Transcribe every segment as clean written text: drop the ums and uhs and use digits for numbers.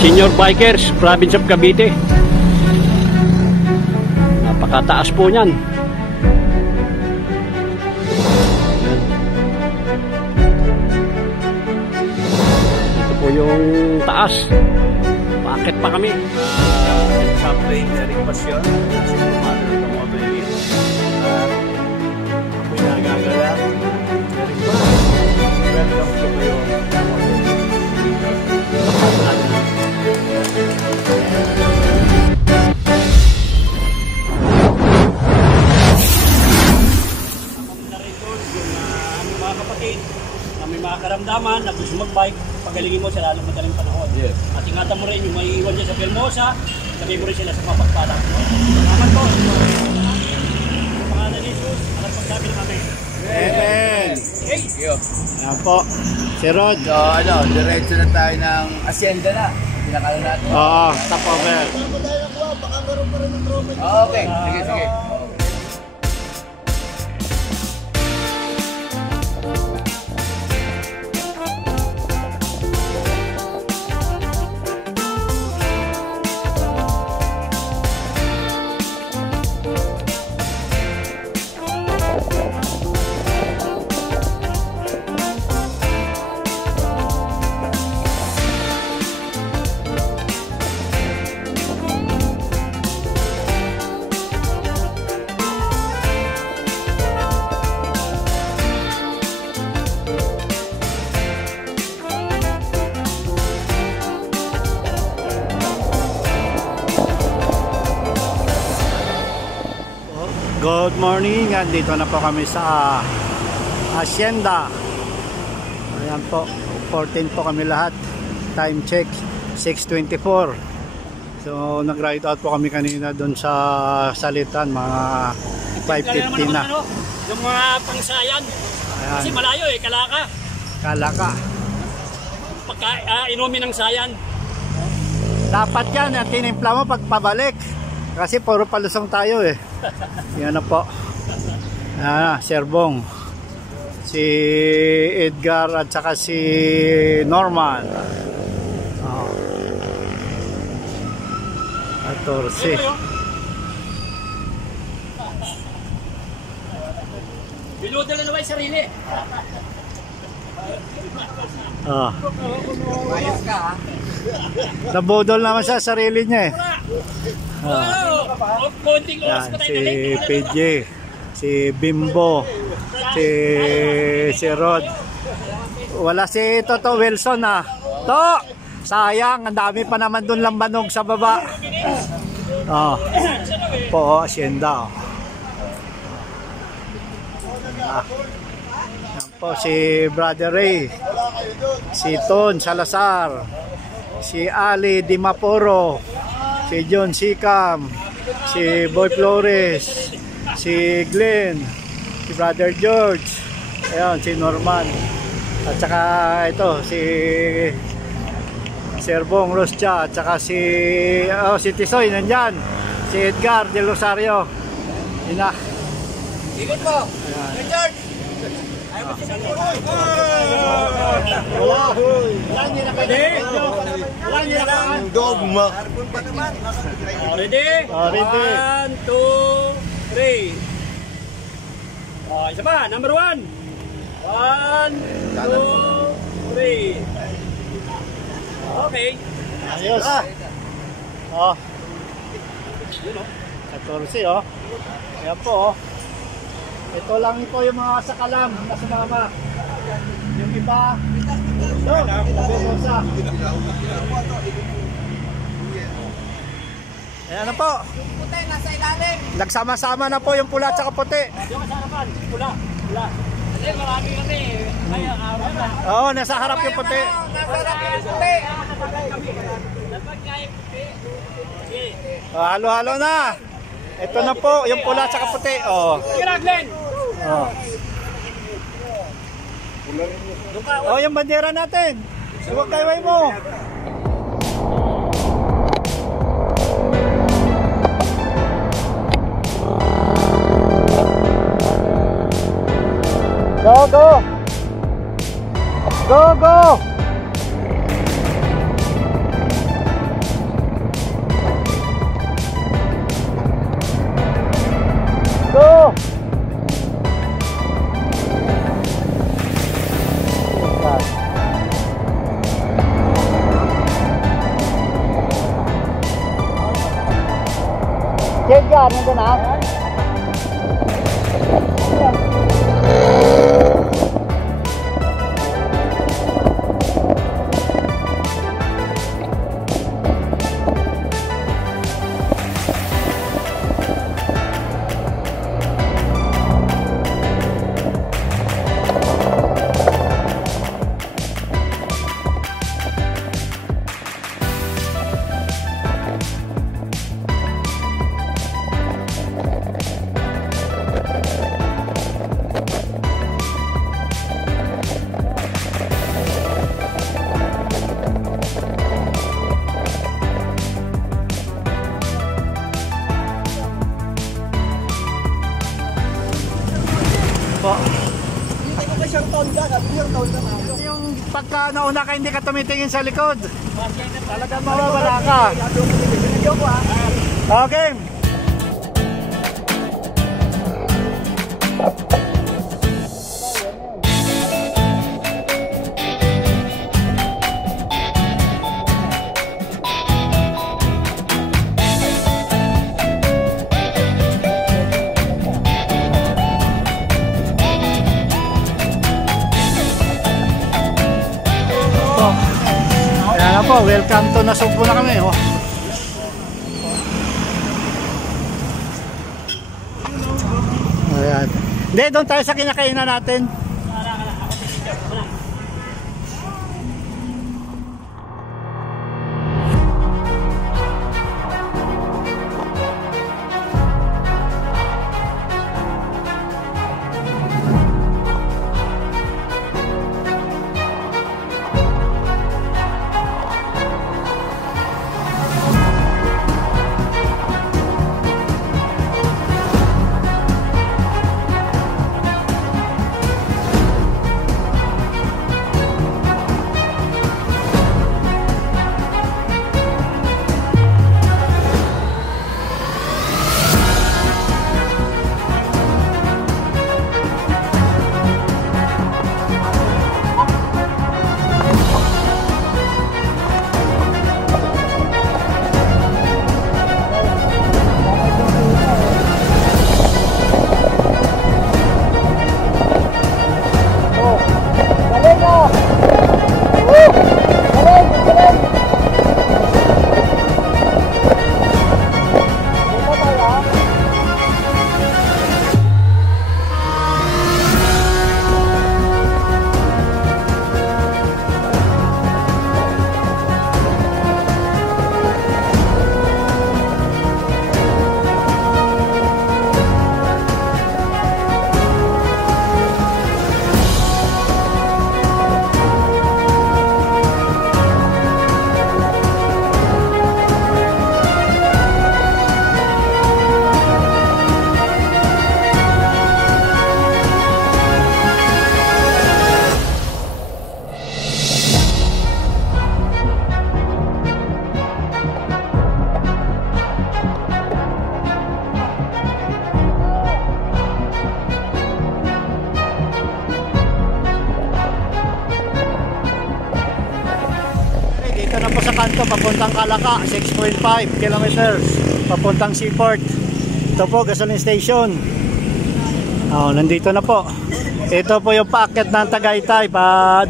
Senior Bikers, Province of Cavite. Napakataas po niyan. Ito po yung taas. Bakit pa kami? Nag-play na rin pasyon. Kasi kumano ng moto yun. Ako'y nagagala. Rin pa. Welcome to kayo. Mga kapatid na may mga karamdaman na gusto mag-bike, pagalingin mo sa lalong madaling panahon. Yeah. At ingatan mo rin yung may iwan dyan sa Fermosa, sabi mo rin sila sa mapagpala. Salamat po. Sa pangalan ni Jesus, alam pagsabi na kami. Amen! Hey! Ayan po, si Rod. So, diretso na tayo ng Hacienda na. Pinakala natin. Oo, stop over. Okay, sige. Good morning, andito na po kami sa Hacienda. Ayan po, 14 po kami lahat. Time check 6:24. So nag-ride out po kami kanina doon sa Salitan, mga 5:50 na. Yung mga pangsayan. Ayan. Kasi malayo Kalaka. Kalaka. Pagka inumin ng sayan. Dapat yan, ang tinimpla mo pag pabalik. Kasi puro palusong tayo Yan na po. Sir Bong, si Edgar at saka si Norman. 14. Binudal na naman yung sarili. Ayos ka, ha? Nabudol naman sa sarili niya Konting oras pa tayo si PJ, si Bimbo, si Rod. Wala si Toto Wilson To! Sayang, ang dami pa naman dun lambanog sa baba. Po, Hacienda. Yan po si Brother Ray, si Ton Salazar, si Ali Dimaporo, si John Sikam, si Boy Flores, si Glenn, si Brother George, ayun, si Norman, at saka ito si Sir Bong Roscha, at saka si Tisoy nandyan, si Edgar Del Rosario. Yun na. Ikot po! George! Dogma. Ready? Ready. 1, 2, 3. Isa pa, number 1. 1, 2, 3. Okay. Ayos. 14 Ayan po Ito lang po yung mga sakalam na sumama. Yung iba Berosa. Ayan na po. Yung puti nasa ilalim. Nagsama-sama na po yung pula at saka puti. Yung kasarapan, pula. Kasi marami kami. Oo, nasa harap yung puti. Nasa harap yung puti. Dapat kaya puti. Halo-halo na. Ito na po, yung pula at saka puti. Glen! Yung bandera natin. Huwag kayway mo. Go, go! Go, go! Edgar, nandun na? Po. Yung pagka nauna ka hindi ka tumitingin sa likod, talagang mawawala ka. Okay. Ayan na po, welcome to Nasugbo na kami. Oh. Ayan. Hindi, doon tayo sa kinakainan natin. Dito na po sa kanto, papuntang Calaca, 6.5 kilometers, papuntang Seaport. Ito po, gasoline station. Oh, nandito na po. Ito po yung paakyat ng Tagaytay,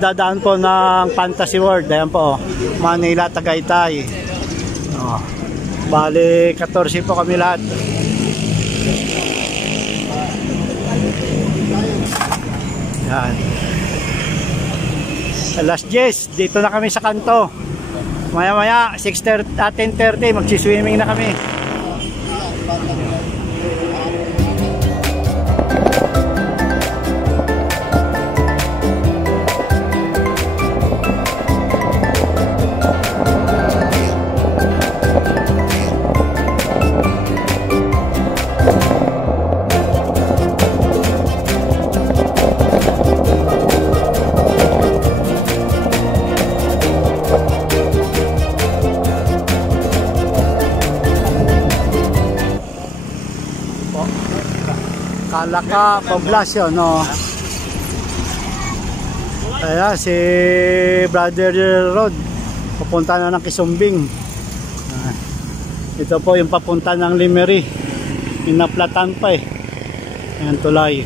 dadaan po ng Fantasy World. Ayan po, Manila, Tagaytay. Oh, bali, 14 po kami lahat. Yan. Alas 10, dito na kami sa kanto. Maya maya 6:30 at 10:30 magsiswimming na kami. Calaca Poblacion, no. Ayan, si Brother Rod papunta na ng Kisumbing. Ito po yung papunta ng Limery. Pinaplatan pa eh. Ayan tulay.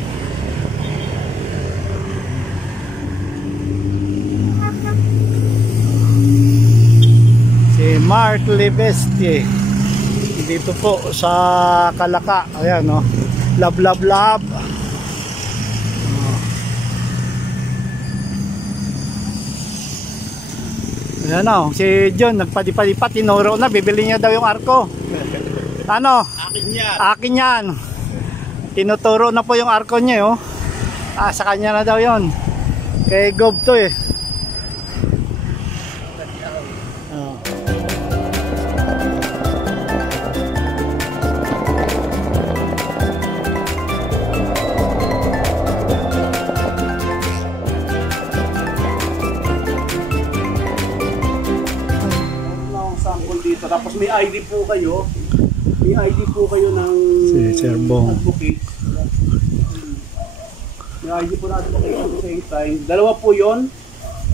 Si Mark Levesque dito po sa Kalaka. Ayan no. Love love love. Ayan o, si John nagpadi-padi-pa, tinuro na, bibili niya daw yung arko. Ano? Akin yan. Akin yan. Tinuturo na po yung arko niya, oh. Sa kanya na daw yon. Kay Gob to eh. Oh. Sample dito. Tapos may ID po kayo. May ID po kayo ng Si Sir Bong. advocate. May ID po na advocate at the same time. Dalawa po yon.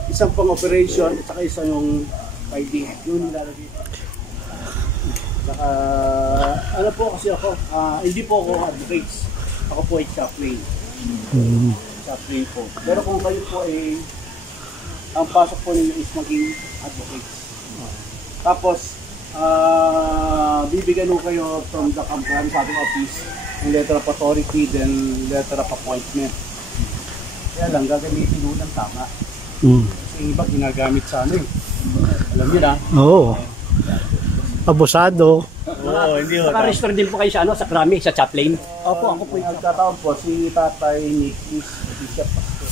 Isang pang operation at saka isa yung ID. Yun nilalagay. Saka ano po kasi ako, hindi po ako advocate. Ako po ay chaplain. Chaplain po. Pero kung kayo po ay ang pasok po ninyo is maging advocate. Tapos, bibigyan mo kayo from the company sa ating office ng letter of authority, then letter of appointment. Kaya lang, gagamitin mo ng tama. Kasi iba ginagamit sa ano eh. Alam niyo na? Oo. Abusado. Oo, hindi ho. Naka-register din po kayo sa ano, sa Krami, sa chaplain. Opo, ako po yung nagtatawag po, si Tatay Nick is Bishop Pastor.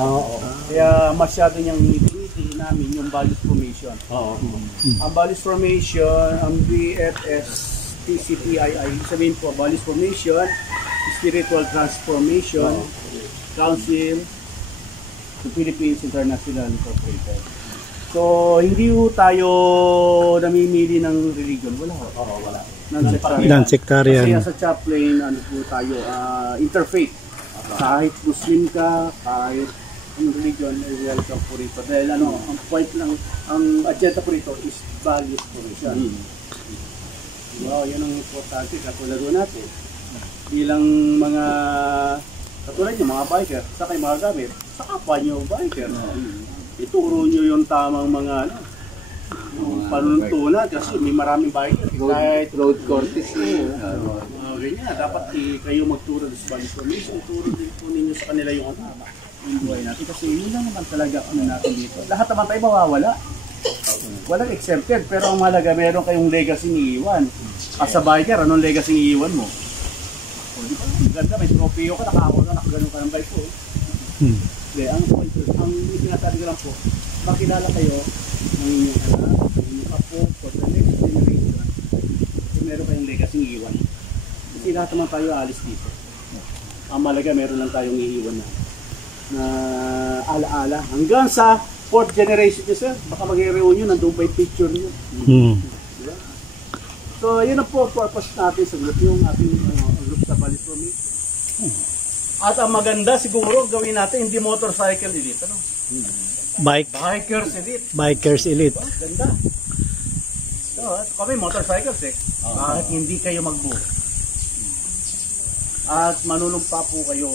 Oo. Kaya masyado niyang pinili namin yung values formation. Oo. Ang values formation, ang BFS, TCPII, sabihin po, values formation, spiritual transformation, council, the Philippines International Incorporated. So, hindi po tayo namimili ng religion. Wala. Oo, wala. Non-sectarian. Kasi sa chaplain, ano po tayo, interfaith. Kahit Muslim ka, kahit anong religion, welcome po rito. Dahil ano, ang point lang, ang agenda po rito is values formation. Wow, yan ang importante. Katulad natin. Bilang mga, katulad nyo, mga biker, sa kayo mga gamit, sa kapwa nyo biker. Ituro nyo yung tamang mga ano, panuntunan kasi may maraming biker. Kahit Road courtesy. ganyan, dapat kayo magturo sa values formation, ituro din po ninyo sa kanila yung ano, yung buhay natin. Kasi yun lang naman talaga ano natin dito. Lahat naman tayo mawawala. Walang exempted, pero ang mahalaga, meron kayong legacy ni iwan. As a biker, anong legacy ni iwan mo? O, di ba? Ganda, may tropeo ka, nakakawa ka, nakagano ka ng bike ko. Hindi, ang sinasabi ko lang po, makilala kayo ng inyong anak, ng inyong apo, for the next generation, kung meron kayong legacy ni iwan. Kasi lahat naman tayo alis dito. Ang malaga, meron lang tayong iiwan na alaala. Hanggang sa 4th generation nyo, sir. Baka mag-reunion, nandun pa yung picture nyo. Diba? So, yun ang po purpose natin sa group, yung ating group sa Values Formation. At ang maganda siguro gawin natin, hindi motorcycle elite. Ano? Bikers elite. Bikers Elite. Ganda. So, kami motorcycles eh. Kahit hindi kayo mag-book. At manunumpa po kayo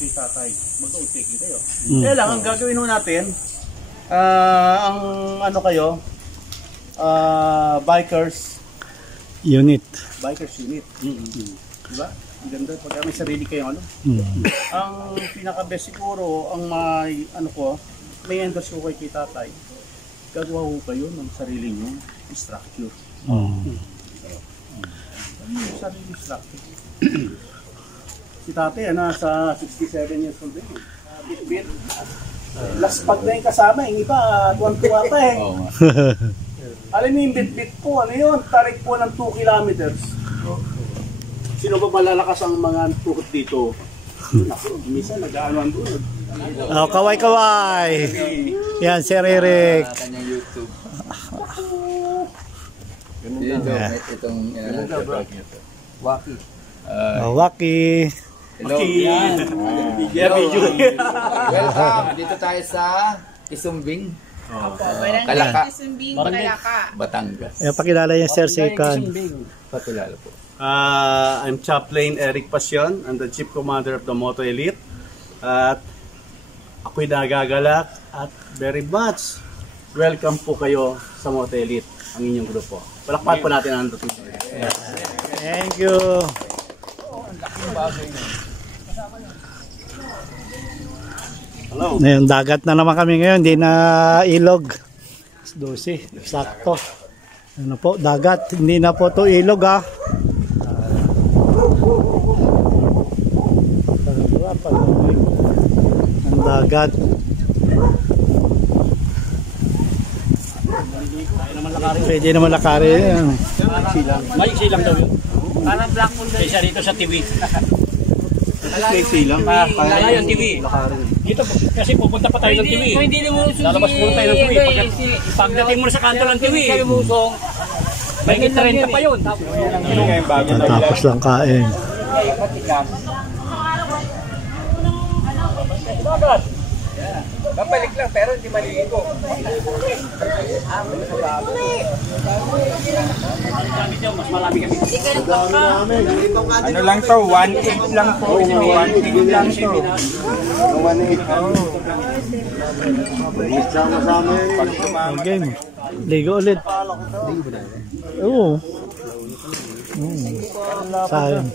si tatay. Mag-outtaking kayo. Kaya lang, ang gagawin mo natin, ang ano kayo, bikers Unit. unit. Diba? Ang ganda. Pagka may sarili kayo, ano? Ang pinaka-best siguro, ang may, ano ko, may endorse ko kay tatay. Gagawa ko kayo ng sarili nyo structure. Sarili structure. Si tatay, nasa 67 years old din. Bit-bit. Last pag na yung kasama, yung iba, tuwan-tuwa pa eh. Alam mo yung bit-bit po, ano yun? Tarik po ng 2 kilometers. Sino ba malalakas ang mga tuhod dito? Naku, minsan nag-aanuan doon. Oh, kaway-kaway. Yan, Sir Eric. Kanyang YouTube. Itong Waki. Waki. Hello. Yeah, video. Welcome. Dito tayo sa Isumbing. Barangay Isumbing, Kalaka. Batangas. Pakilala yung Sir Sikan. Patulala po. I'm Chaplain Eric Pasion. I'm the Chief Commander of the Moto Elite. At ako'y nagagalak at very much welcome po kayo sa Moto Elite, ang inyong grupo. Palakpakan po natin ang dating. Thank you. Hello. Ngayon, dagat na naman kami ngayon, hindi na ilog. 12, sakto. Ano po, dagat, hindi na po to ilog ha. Ang dagat. Pwede naman lakari yan. May silang daw yun. Parang black moon daw. Isa dito sa TV. May silang. Kaya yung TV. Dito kasi pupunta pa tayo ng TV. Lalabas muna tayo ng TV. Pagdating mo sa kanto ng TV. May 30 pa yun. Tapos lang kain. Babalik lang pero hindi maliligo. Mas marami kami. Ano lang to? 1.8 lang po. 1.8 lang to. 1.8. Game. Ligo ulit. Oo. Sayang.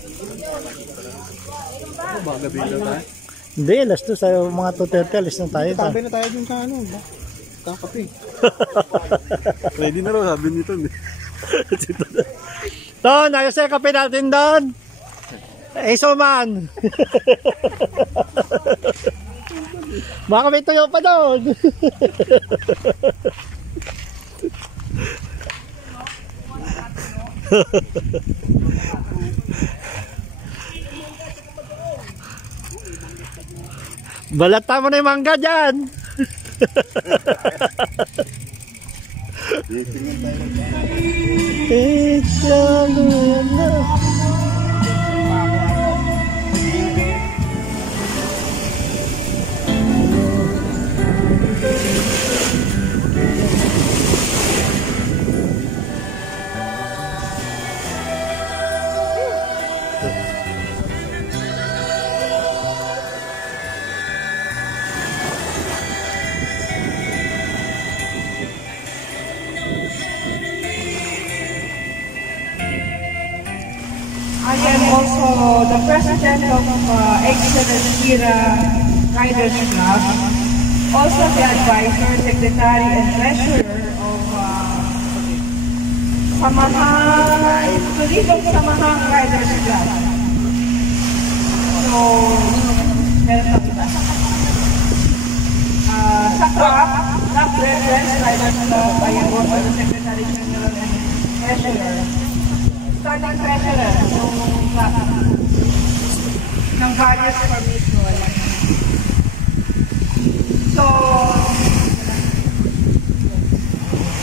Hindi, alas 2 sa mga 2:30, alis na tayo. Sabi na tayo dun sa ano, kakape. Ready na raw, sabi nito. Don, ayos na yung kape natin, Don. Suman. Baka may tuyo pa, Don. Balata mo na yung mangga dyan. I am also the president of Excellent Kira Riders Club, also the advisor, secretary, and treasurer of Tulibang Samahang Riders Club. So, meron pa kita. Sa club Reference Riders Club, I am also the secretary general and treasurer. Starting treasurer ng various commission.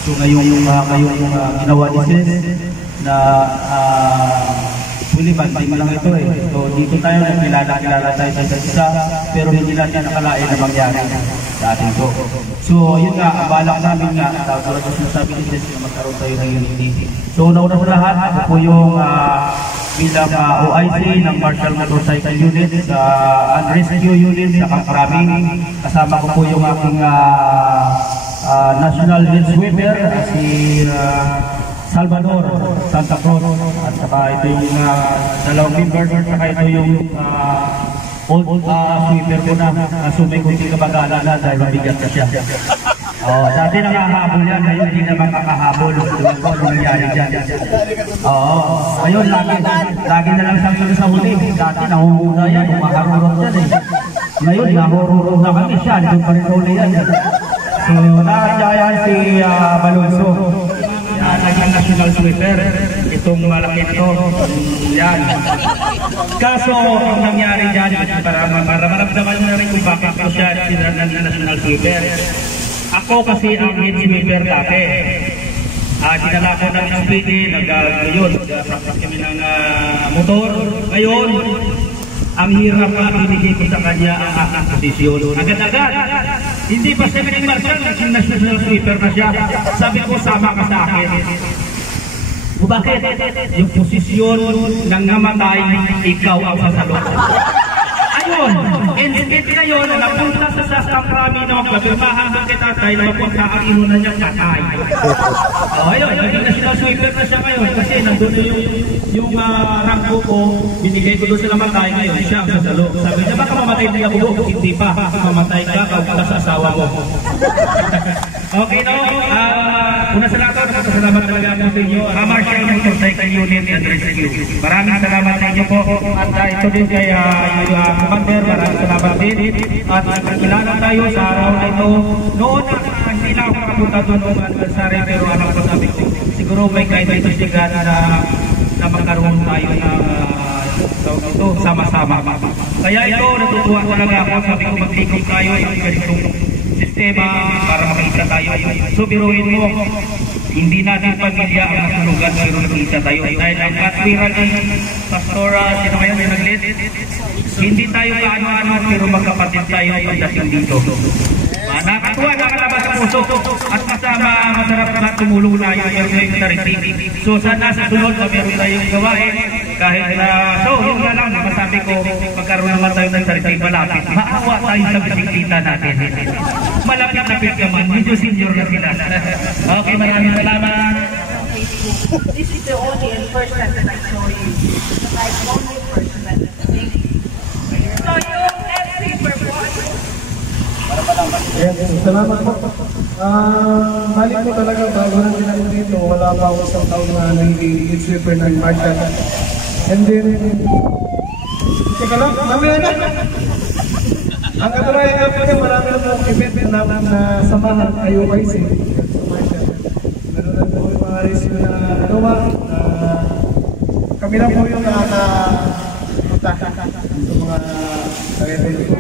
So ngayong ginawa ni Sis na huli banting lang ito eh. So dito tayo nagkilala tayo sa isa't isa pero hindi natin nakalain na mangyari sa ating to. So yun nga, balak namin nga tulad ng sinasabi ni Sis na magkaroon tayo ng unity. So nauna sa lahat, ako po yung bilang OIC ng Martial Motorcycle Unit and Rescue Unit sa Kamkaraming. Kasama ko po yung aking National Head Sweeper, si Salvador Santa Cruz, at saka ito yung dalawang members, at saka ito yung old sweeper ko na sumay ko hindi ka mag-aalala dahil mabigat ka siya. Dati nakahabol yan, ngayon hindi naman kakahabol. Doon po, nangyari dyan. Ngayon, lagi na lang siyang sa huli. Dati nahuhuna yan, umakarurong dyan eh. Ngayon, nahururong na kami siya, doon pa rin huli yan. So, nakakaya si Balonso. Naging national sweeper. Itong malaki ito. Yan. Kaso, ang nangyari dyan, para maramdaman na rin kung bakit ko siya national sweeper. Ako kasi ang head sweeper dati. Dinala ko ng speedy, practice kami ng motor. Ngayon, ang hirap na binigay ko sa kanya ang aking posisyon. Agad-agad. Hindi pa siya naging martial, naging national sweeper na siya. Sabi ko, sama ka sa akin. Bakit? Yung posisyon ng namatay, ikaw ang sasalot. Ayun, instead ngayon na napunta sa Sacramento, kapirmahan ng kita dahil mapunta ang inunan niyang katay. Ayun, naging national sweeper na siya ngayon kasi nandun na yung rangko ko, binigay ko doon sa namatay ngayon, siya ang sasalot. Sabi niya, baka mamatay din ako, hindi pa, mamatay ka, kauka sa asawa mo. Okay, no? Una sa lahat, salamat talaga po sa inyo. Marshall Motorcycle Unit and Rescue. Maraming salamat sa inyo po. At ito din kay Commander, maraming salamat din. At kilala tayo sa araw na ito. Noon na hindi lang ako makapunta doon ng anniversary, pero alam ko sabi ko, siguro may kaintindihan na magkaroon tayo ng sama-sama. Kaya ito, natutuwa talaga ako. Sabi ko, maglikong tayo ng ganitong sistema para makita tayo. So biruin mo, hindi natin pamilya ang nasulugan pero nakita tayo. Dahil ang katwiran ni Pastora, sino ngayon yung nag-lead? Hindi tayo kaano-ano pero magkapatid tayo pagdating dito. Nakatuwa, nakalabas sa puso at masama, masarap na tumulong tayo meron tayong charity. So sana sa sunod na meron tayong gawain kahit so yun na lang, masabi ko magkaroon naman tayo ng charity malapit. Maawa tayo sa bisiklita natin. Malapit-lapit naman, medyo senior na sila. Okay, maraming salamat. This is the only and first time that I saw you. Like only person that thank you. So yung MC performance. Salamat po. Balik ko talaga bago na din ako dito. Wala pa ako isang taon na naging sweeper ng Marshall. And then, teka lang, mamaya na. Ang katunayan nga po yung marami na pong event namin na samahan kayo guys eh. Meron na po yung mga rescue na nagawa. Kami na po yung nakakapunta sa mga nag-event po.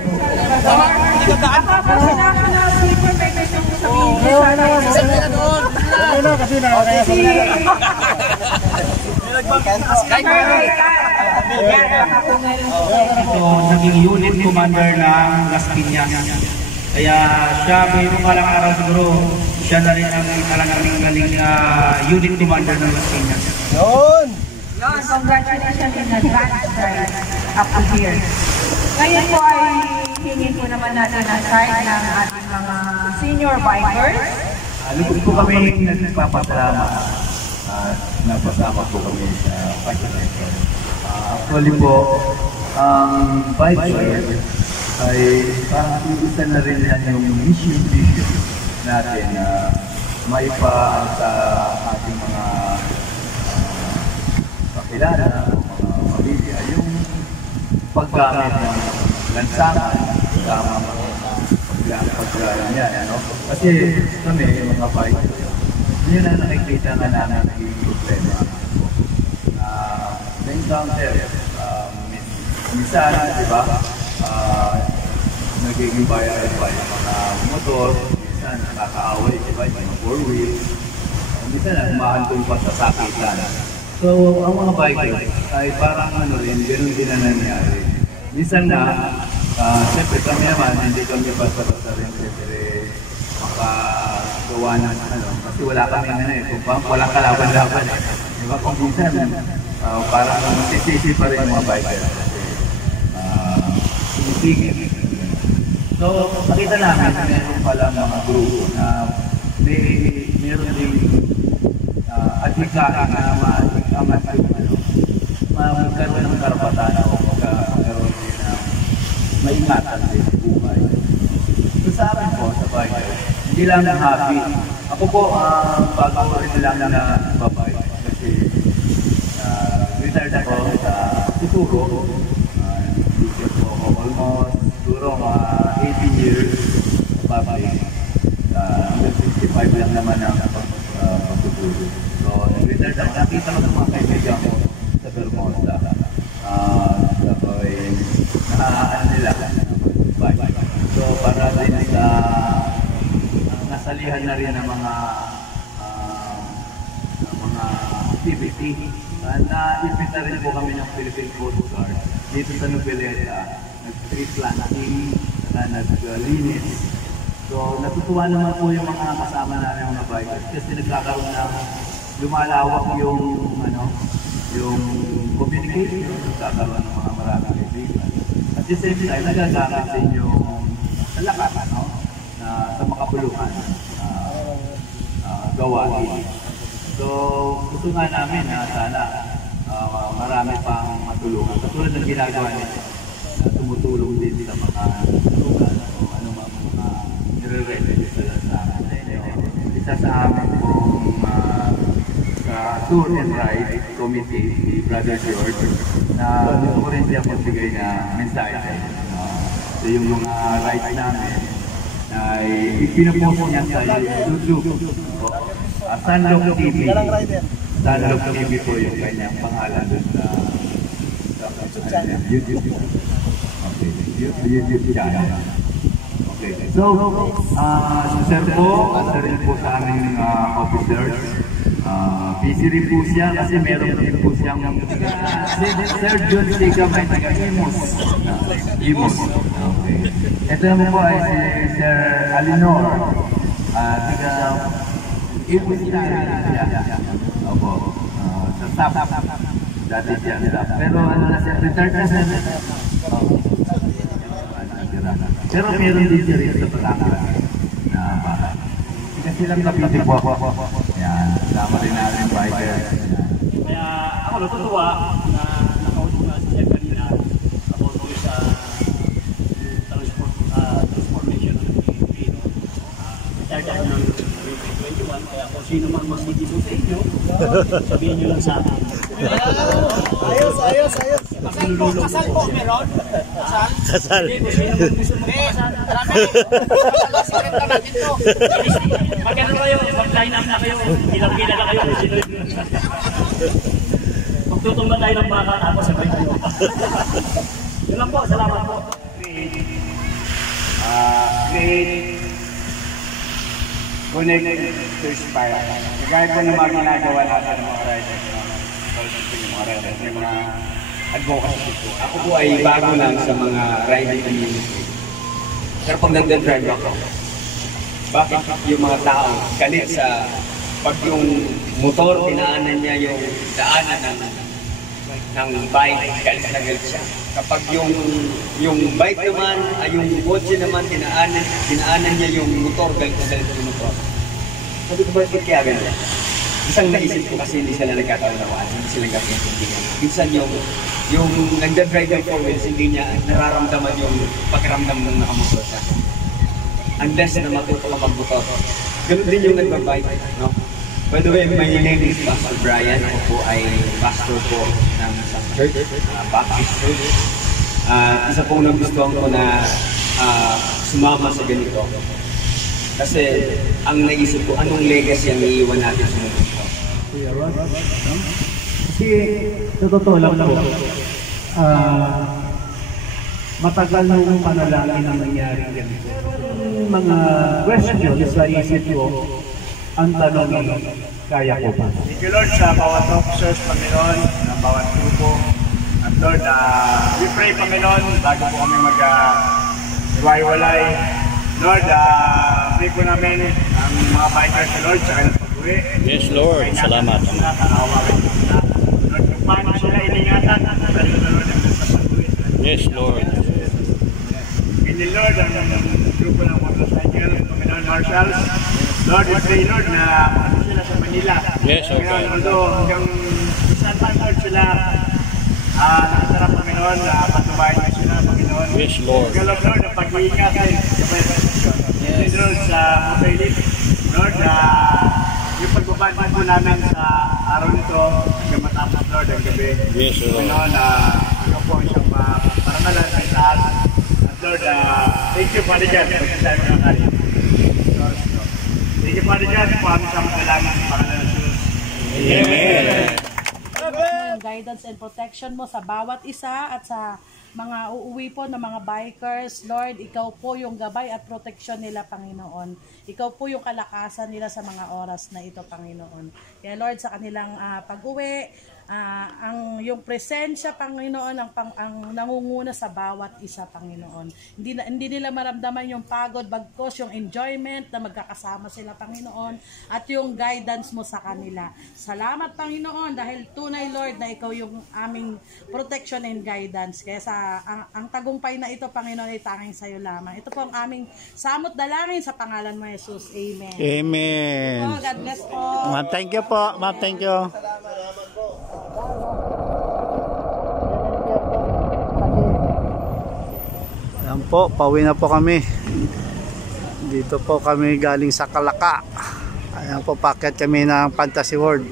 Naging unit commander ng Las Piñas. Kaya siya, may palang araw siguro, siya na rin ang galing unit commander ng Las Piñas. Yun, congratulations in advance guys, up to here. Ngayon po ay hingin po naman natin ang side ng ating mga senior bikers. Lubos po kami nagpapasalamat at napasama po kami sa pagkakita. Actually po, ang bike share ay parang isa na rin yan yung mission natin na maipa sa ating mga kakilala, mga pamilya, yung paggamit ng lansangan, tama paggamit yan. Kasi kami, mga bike, yun na nakikita na namin yung problema. Na-encounter, minsan, di ba, nagiging viral pa yung mga motor, minsan nakakaaway, di ba, yung mga four-wheel, minsan humahantong pa sa sakitan. So, ang mga biker ay parang ano rin, gano'n din na nangyari. Minsan na, siyempre kami naman, hindi kami basta-basta rin makagawa ng ano, kasi wala kami na kung walang kalaban-laban. Diba? Kung minsan, parang masisisi pa rin yung mga biker. Sumisigil. So, nakita namin, meron pala mga grupo na meron din adhikain na maaangat yung magkaroon ng karapatan o magkaroon din ng maingatan din sa buhay. So sa akin po, sa biker, hindi lang ng happy. Ako po, bago rin lang na babay. Kasi retired ako sa siguro. Teacher po ako almost siguro mga 18 years babay. 65 lang naman ang pagtuturo. So, nag-retired ako. Nakita ko sa mga kaibigan ko sa Bermosa. Sabi, ano nila, bike. So, para din sa nasalihan na rin ng mga activity. Na-invite na rin po kami ng Philippine Coast Guard dito sa Noveleta. Nag-tree planting, nag-linis. So, natutuwa naman po yung mga kasama namin mga bikers kasi nagkakaroon ng lumalawak yung yung communication, kakaroon ng mga maraming kaibigan. At the same time, nagagamit din yung salakat, na sa makapuluhan gawain. So, gusto nga namin na sana marami pang matulungan. Katulad ng ginagawa nito, na tumutulong din sa mga lugar o anumang mga nire-ready sa amin. Isa sa amin pong sa Tour and Ride Committee, si Brother George, na gusto ko rin siya magbigay na mensahe. So yung mga rides namin, ay ipinapost niya sa YouTube. Sunlock TV. Sunlock TV po yung kanyang pangalan sa YouTube. Okay, YouTube channel. Okay. So, si Sir po, at rin po sa aming officers, busy rin po siya kasi meron rin po siyang Sir John Siga may taga-Imos. Imos. Okay. Ito naman po ay si Sir Alinor. Taga-Imos siya. Opo. Sa staff. Dati siya staff. Pero ano na siya, retired na siya. Pero meron din siya rin sa Patangas na para. Kasi lang kapitid po ako. Yan, sama rin natin bikers. Kaya ako natutuwa na nakausap na si Sir kanina about po sa transformation ng Pilipino. Target ng 2021, kaya kung sino man magsigibo sa inyo, sabihin nyo lang sa akin. Ayos. Kasal po, meron? Kasal? Hindi, kung sino man gusto magpakasal. Sikret ka natin to. Magkano kayo, mag-line up na kayo, ilang kilala kayo. Magtutumba tayo ng baka, tapos sabay kayo. Yun lang po, salamat po. Connect to inspire. Kagaya po ng mga ginagawa natin ng mga riders. Yung mga advocacy po. Ako po ay bago lang sa mga riding community. Pero pag nagdadrive ako, bakit yung mga tao galit sa pag yung motor, pinaanan niya yung daanan ng bike, galit na galit siya. Kapag yung bike naman, ay yung kotse naman, pinaanan niya yung motor, galit na galit yung motor. Sabi ko, bakit kaya ganyan? Isang naisip ko kasi hindi sila nagkataon-nawaan, hindi sila nagkataon-nawaan. Minsan yung nagdadrive ng 4 wheels, hindi niya nararamdaman yung pakiramdam ng nakamotor siya. Unless na matuto ka mag-motor. Ganun din yung nagbabike, no? By the way, my name is Pastor Brian. Ako po ay pastor po ng isang church, Baptist Church. Isa pong nagustuhan ko na sumama sa ganito. Kasi ang naisip ko, anong legacy ang iiwan natin sa mundo? Kasi sa totoo lang po, matagal nung panalangin ang nangyari ganito. Mga questions sa isip ko, ang tanong ay, kaya ko ba? Thank you, Lord, sa bawat officers, Panginoon, ng bawat grupo. At Lord, we pray, Panginoon, bago po kami mag-iwalay. Lord, pray po namin ang mga bikers, Lord, sa kanilang pag-uwi. Yes, Lord. Salamat. Lord, kung paano sila iningatan, pwede na, Lord, ang pag-uwi. Yes, Lord. Hindi, Lord, ang grupo ng motorcycle, Panginoon Marshals. Lord, we pray, Lord, na ano sila sa Manila. Yes, okay. Although hanggang isang time, Lord, sila nakasarap, Panginoon, patubayan na sila, Panginoon. Yes, Lord. Galap, Lord, ang pag-iingat sa yes. Lord, sa Mutaylit, Lord, yung pagbabandin po namin sa araw nito, hanggang matapos, Lord, ang gabi. Yes, Lord. Panginoon, ano po ang siyang parangalan sa itaas. At Lord, thank you, Father God, for the time ng kalit. Thank you, Father God, po aming sa matalangin sa pangalan ng Jesus. Amen. Guidance and protection mo sa bawat isa at sa mga uuwi po ng mga bikers. Lord, ikaw po yung gabay at protection nila, Panginoon. Ikaw po yung kalakasan nila sa mga oras na ito, Panginoon. Kaya Lord, sa kanilang pag-uwi, yung presensya, Panginoon, ang nangunguna sa bawat isa, Panginoon. Hindi nila maramdaman yung pagod, bagkos yung enjoyment na magkakasama sila, Panginoon, at yung guidance mo sa kanila. Salamat, Panginoon, dahil tunay, Lord, na ikaw yung aming protection and guidance. Kaya ang tagumpay na ito, Panginoon, ay tanging sa iyo lamang. Ito po ang aming samot dalangin sa pangalan mo, Jesus. Amen. Amen. Oh, God bless po. Ma'am, thank you po. Ma'am, thank you. Ayan po, pauwi na po kami. Dito po kami galing sa Kalaka. Ayan po, packet kami ng Fantasy World.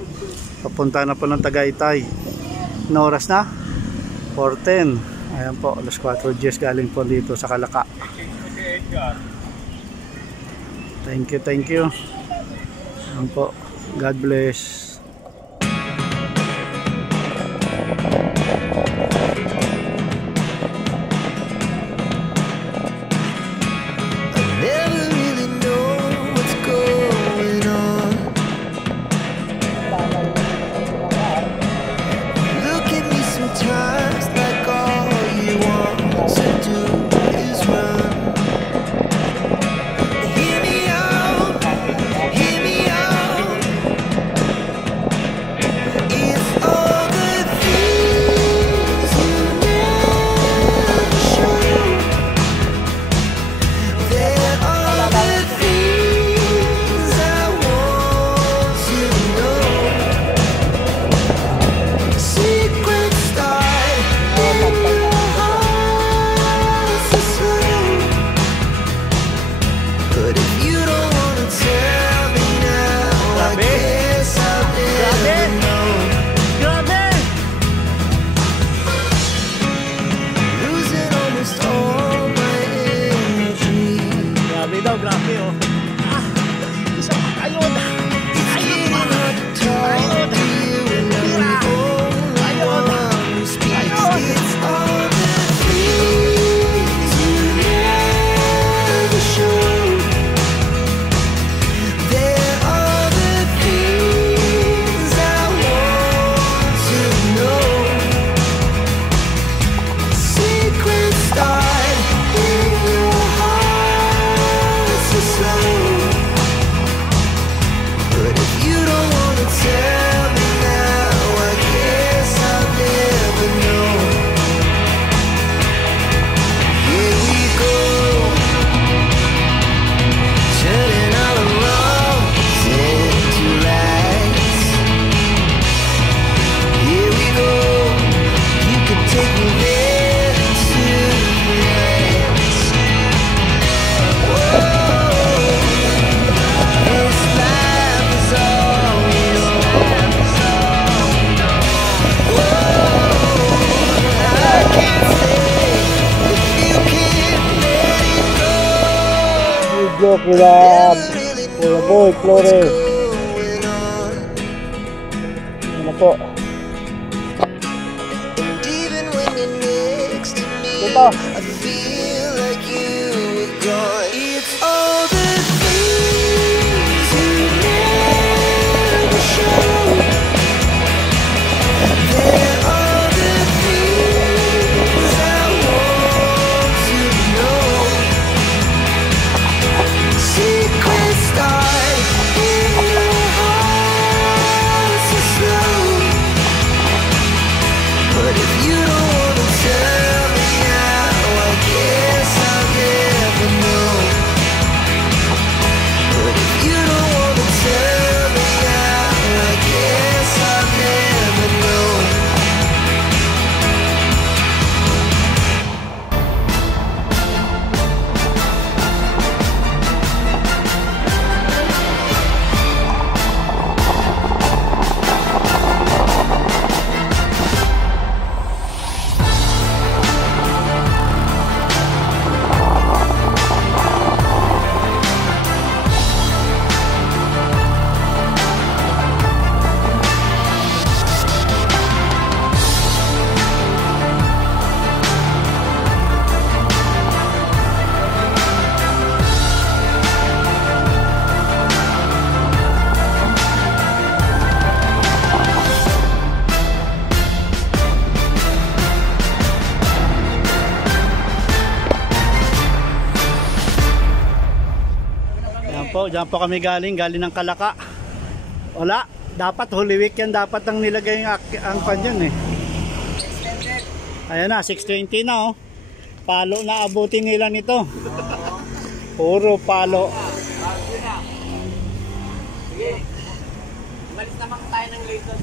Papunta na po ng Tagaytay. No oras na? 4:10. Ayan po, alas 4 years galing po dito sa Kalaka. Thank you, thank you. Ayan po, God bless. Kuya Boy Flores. Ano po? Ito. Tell me now, I guess I'll never know. po, dyan po kami galing ng Kalaka. Wala, dapat Holy Week yan, dapat ang nilagay ang pan dyan eh. Ayan na, 6:20 na oh. Palo na abutin nila nito. Puro palo. Sige. Umalis naman tayo ng late.